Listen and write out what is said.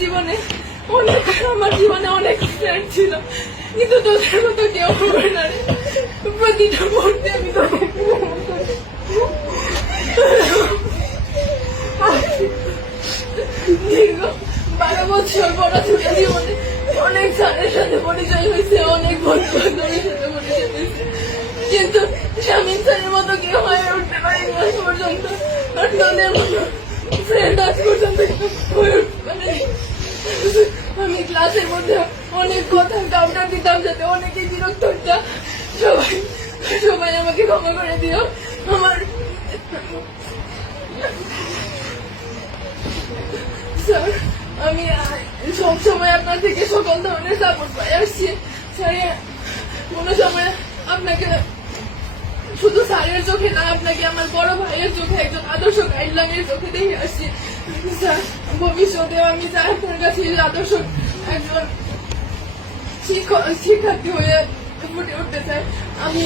জীবনে অনেক ফ্রেন্ড ছিল, কিন্তু তোদের মতো কেউ হবে না রে। প্রতিটা মুহূর্তে আমি তোকে দীর্ঘ 12 বছর পড়াশোনা জীবনে অনেক স্যারের সাথে পরিচয় হয়েছে, অনেক বন্ধু বান্ধবের সাথে পরিচয় হয়েছে, কিন্তু শামীম স্যারের মতো কেউ হয়ে উঠতে পারিনি আজ পর্যন্ত। আর তোদের মতো ফ্রেন্ড আজ পর্যন্ত হয়ে উঠতে পারেনি। আমি ক্লাসের মধ্যে অনেক কথা কাউন্টার দিতাম যাতে অনেকে বিরক্ত হতো। সবাই আমাকে ক্ষমা করে দিও। আমার স্যার, আমি সবসময় আপনার থেকে সকল ধরনের সাপোর্ট পাই আসছি স্যার। কোনো সময় আপনাকে শুধু স্যারের চোখে না, আপনাকে আমার বড় ভাইয়ের চোখে, একজন আদর্শ গাইডলাইনের চোখে দেখে আসছি স্যার। ভবিষ্যতে আমি চাই আপনার কাছে আদর্শ একজন শিক্ষার্থী হয়ে ফুটে উঠতে চাই। আমি